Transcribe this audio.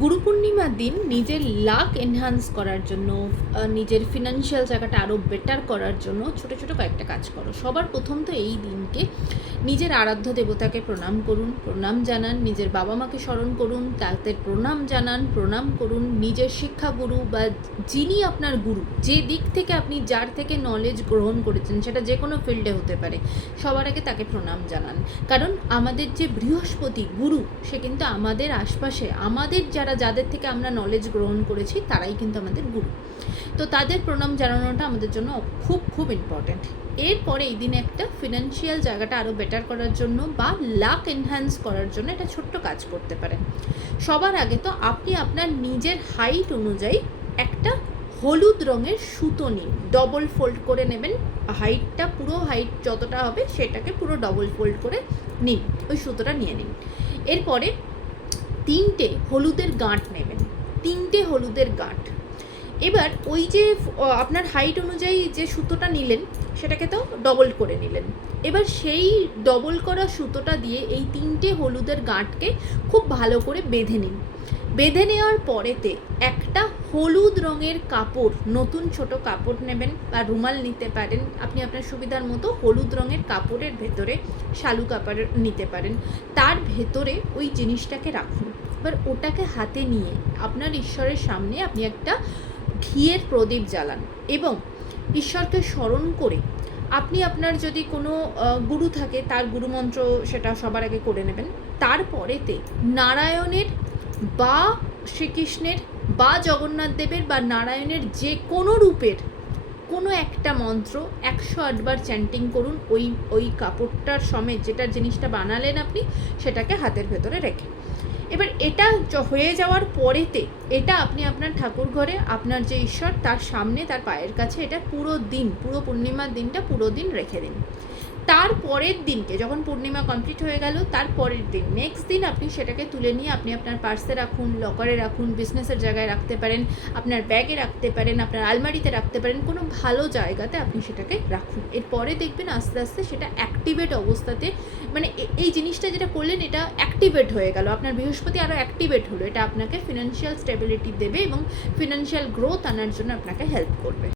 গুরু পূর্ণিমার দিন নিজের লাক এনহান্স করার জন্য, নিজের ফিনান্সিয়াল জায়গাটা আরও বেটার করার জন্য ছোটো ছোটো কয়েকটা কাজ করো। সবার প্রথম তো এই দিনকে নিজের আরাধ্য দেবতাকে প্রণাম করুন, প্রণাম জানান, নিজের বাবা মাকে স্মরণ করুন, তাদের প্রণাম জানান, প্রণাম করুন। নিজের শিক্ষাগুরু বা যিনি আপনার গুরু, যে দিক থেকে আপনি যার থেকে নলেজ গ্রহণ করেছেন, সেটা যে কোনো ফিল্ডে হতে পারে, সবার আগে তাকে প্রণাম জানান। কারণ আমাদের যে বৃহস্পতি গুরু, সে কিন্তু আমাদের আশপাশে আমাদের যাদের থেকে আমরা নলেজ গ্রহণ করেছি তারাই কিন্তু আমাদের গুরু। তো তাদের প্রণাম জানানোটা আমাদের জন্য খুব খুব ইম্পর্ট্যান্ট। এরপরে এই দিনে একটা ফিনান্সিয়াল জায়গাটা আরও বেটার করার জন্য বা লাক এনহ্যান্স করার জন্য একটা ছোট্ট কাজ করতে পারেন। সবার আগে তো আপনি আপনার নিজের হাইট অনুযায়ী একটা হলুদ রঙের সুতো নিন, ডবল ফোল্ড করে নেবেন। হাইটটা পুরো হাইট যতটা হবে সেটাকে পুরো ডবল ফোল্ড করে নিন, ওই সুতোটা নিয়ে নিন। এরপরে 3টে হলুদের গাঁট নেবেন, 3টে হলুদের গাঁট। এবার ওই যে আপনার হাইট অনুযায়ী যে সুতোটা নিলেন সেটাকে তো ডবল করে নিলেন। এবার সেই ডবল করা সুতোটা দিয়ে এই 3টে হলুদের গাঁটকে খুব ভালো করে বেঁধে নিন। বেঁধে নেওয়ার পরেতে একটা হলুদ রঙের কাপড়, নতুন ছোট কাপড় নেবেন বা রুমাল নিতে পারেন, আপনি আপনার সুবিধার মতো হলুদ রঙের কাপড়ের ভেতরে শালু কাপড় নিতে পারেন, তার ভেতরে ওই জিনিসটাকে রাখুন। এবার ওটাকে হাতে নিয়ে আপনার ঈশ্বরের সামনে আপনি একটা ঘিয়ের প্রদীপ জ্বালান এবং ঈশ্বরকে স্মরণ করে আপনি আপনার যদি কোনো গুরু থাকে তার গুরুমন্ত্র সেটা সবার আগে করে নেবেন। তারপরেতে নারায়ণের বা শ্রীকৃষ্ণের বা জগন্নাথ দেবের বা নারায়ণের যে কোনো রূপের কোনো একটা মন্ত্র 108 বার চ্যান্টিং করুন ওই কাপড়টার সমেত, যেটা জিনিসটা বানালেন আপনি, সেটাকে হাতের ভেতরে রেখে। এবার এটা হয়ে যাওয়ার পরেতে এটা আপনি আপনার ঠাকুর ঘরে আপনার যে ঈশ্বর তার সামনে, তার পায়ের কাছে এটা পুরো পূর্ণিমার দিনটা পুরো দিন রেখে দিন। তার পরের দিনকে, যখন পূর্ণিমা কমপ্লিট হয়ে গেল, তার পরের দিন নেক্সট দিন আপনি সেটাকে তুলে নিয়ে আপনি আপনার পার্সে রাখুন, লকারে রাখুন, বিজনেসের জায়গায় রাখতে পারেন, আপনার ব্যাগে রাখতে পারেন, আপনার আলমারিতে রাখতে পারেন, কোনো ভালো জায়গাতে আপনি সেটাকে রাখুন। এরপরে দেখবেন আস্তে আস্তে সেটা অ্যাক্টিভেট অবস্থাতে, মানে এই জিনিসটা যেটা করলেন এটা অ্যাক্টিভেট হয়ে গেল, আপনার বৃহস্পতি আরও অ্যাক্টিভেট হলো। এটা আপনাকে ফিনান্সিয়াল স্টেবিলিটি দেবে এবং ফিনান্সিয়াল গ্রোথ আনার জন্য আপনাকে হেল্প করবে।